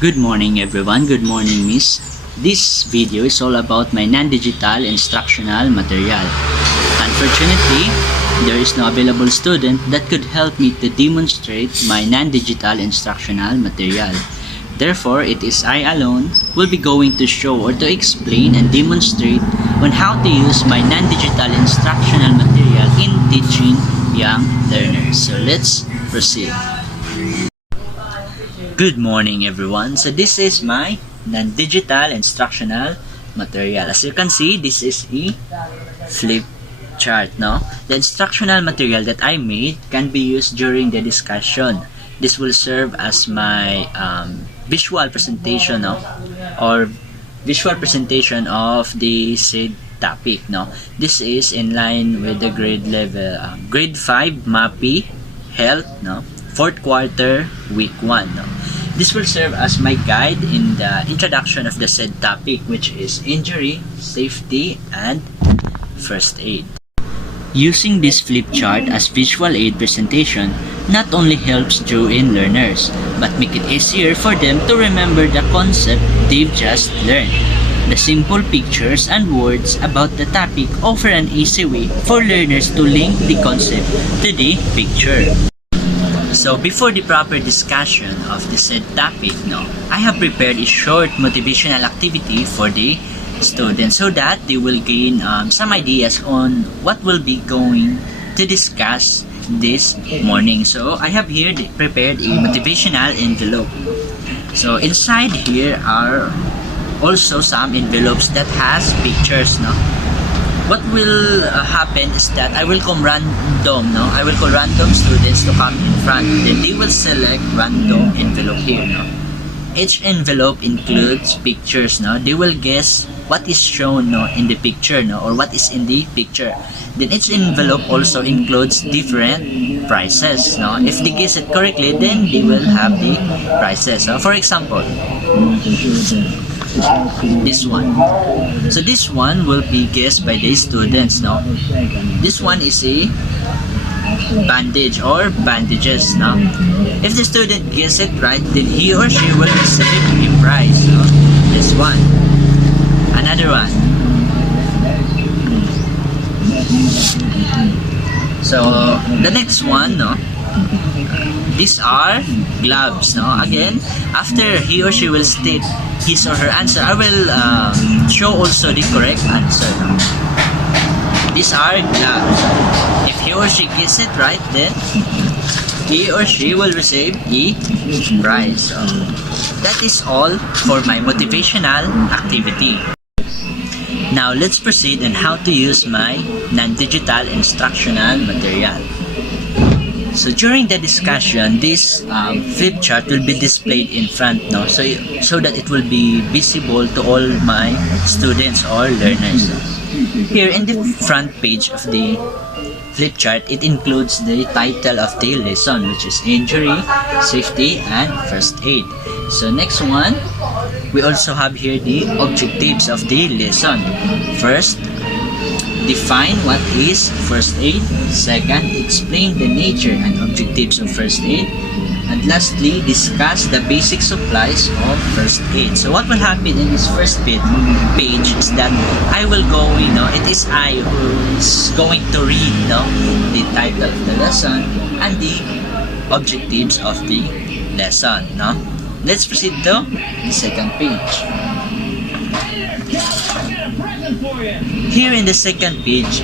Good morning everyone, good morning miss. This video is all about my non-digital instructional material. Unfortunately, there is no available student that could help me to demonstrate my non-digital instructional material. Therefore, it is I alone will be going to show or to explain and demonstrate on how to use my non-digital instructional material in teaching young learners. So let's proceed. Good morning everyone. So this is my non-digital instructional material. As you can see, this is a flip chart. No? The instructional material that I made can be used during the discussion. This will serve as my visual presentation, no? Or visual presentation of the said topic. No? This is in line with the grade level, grade 5 MAPI Health, no? 4th quarter, week 1. No? This will serve as my guide in the introduction of the said topic, which is injury, safety, and first aid. Using this flip chart as visual aid presentation not only helps draw-in learners, but make it easier for them to remember the concept they've just learned. The simple pictures and words about the topic offer an easy way for learners to link the concept to the picture. So before the proper discussion of the said topic, I have prepared a short motivational activity for the students so that they will gain some ideas on what we'll be going to discuss this morning. So I have here prepared a motivational envelope. So inside here are also some envelopes that has pictures. What will happen is that I will come random, I will call random students to come in front. Then they will select random envelope here, Each envelope includes pictures, They will guess what is shown, in the picture, or what is in the picture. Then each envelope also includes different prices, If they guess it correctly, then they will have the prices. For example, this one. So this one will be guessed by the students. This one is a bandage or bandages. If the student gets it right, then he or she will receive a prize. This one. Another one. So the next one, these are gloves. Again, after he or she will state his or her answer, I will show also the correct answer. These are gloves. If he or she gets it right, then he or she will receive a prize. So that is all for my motivational activity. Now let's proceed on how to use my non-digital instructional material. So during the discussion, this flip chart will be displayed in front, so that it will be visible to all my students or learners. Here in the front page of the flip chart, it includes the title of the lesson, which is injury, safety, and first aid. So next one, we also have here the objectives of the lesson. First, define what is first aid. Second, explain the nature and objectives of first aid. And lastly, discuss the basic supplies of first aid. So what will happen in this first page is that I will go, it is I who is going to read, the title of the lesson and the objectives of the lesson, Let's proceed to the second page. Here in the second page,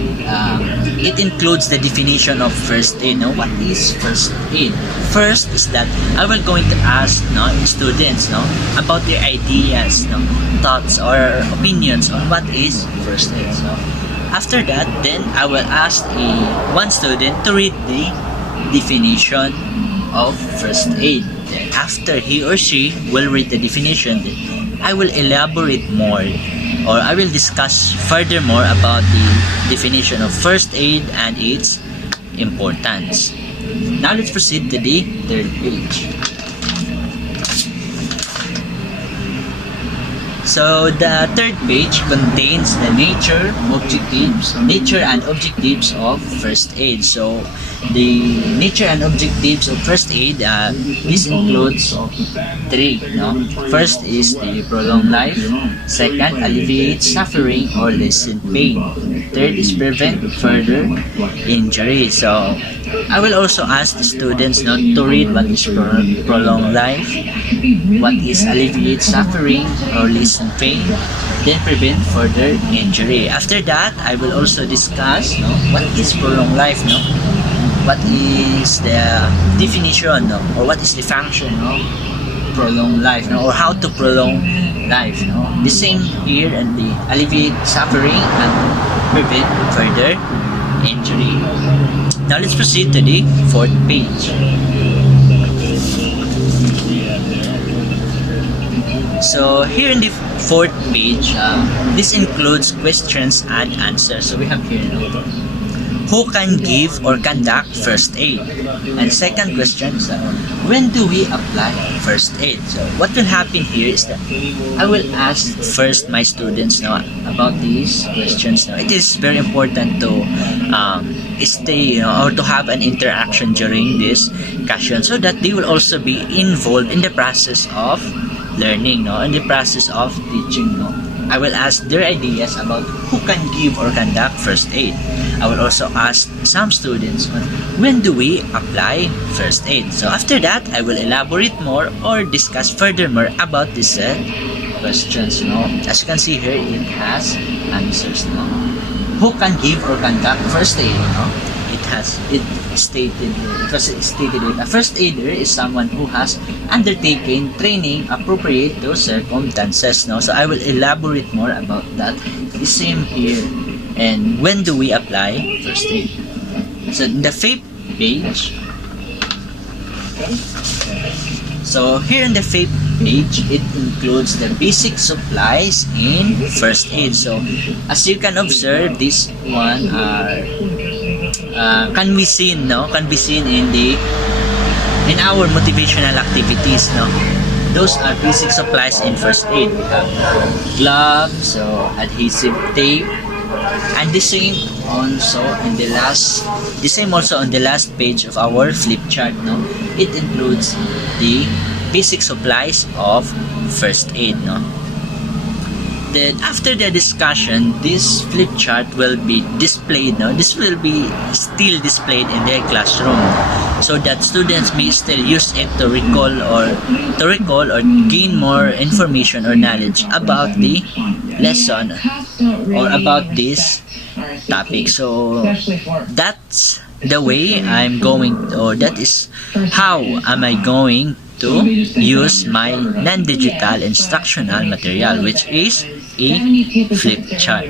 it includes the definition of first aid. What is first aid? First is that I will going to ask students about their ideas, thoughts or opinions on what is first aid. After that, then I will ask one student to read the definition of first aid. Then after he or she will read the definition, then I will elaborate more, or I will discuss furthermore about the definition of first aid and its importance. Now let's proceed to the third page. So the third page contains the nature and objectives of first aid. So the nature and objectives of first aid. This includes three. No? First is the prolong life. Second, alleviate suffering or lessen pain. Third is prevent further injury. So I will also ask the students not to read what is prolong life, what is alleviate suffering or lessen pain, then prevent further injury. After that, I will also discuss what is prolonged life, what is the definition, or what is the function of prolonged life, or how to prolong life. The same here, and the alleviate suffering and prevent further injury. Now let's proceed to the fourth page. So here in the fourth page, this includes questions and answers. So we have here, who can give or conduct first aid? And second question is, when do we apply first aid? So what will happen here is that I will ask first my students about these questions. It is very important to stay or to have an interaction during this discussion, so that they will also be involved in the process of learning, in the process of teaching. I will ask their ideas about who can give or conduct first aid. I will also ask some students on when do we apply first aid. So after that, I will elaborate more or discuss furthermore about these questions. As you can see here, it has answers. Who can give or conduct first aid? It was stated here. A first aider is someone who has undertaken training appropriate to circumstances. So I will elaborate more about that. The same here. And when do we apply first aid? So in the fifth page. So here in the fifth page, it includes the basic supplies in first aid. So as you can observe, this one can be seen in our motivational activities. Those are basic supplies in first aid. We have gloves, adhesive tape, and the same also on the last page of our flip chart. It includes the basic supplies of first aid. Then after the discussion, this flip chart will be displayed. This will be still displayed in their classroom, so that students may still use it to recall or gain more information or knowledge about the lesson or about this topic. So that's the way I'm going, or that is how am I going to use my non-digital instructional material, which is a flip chart.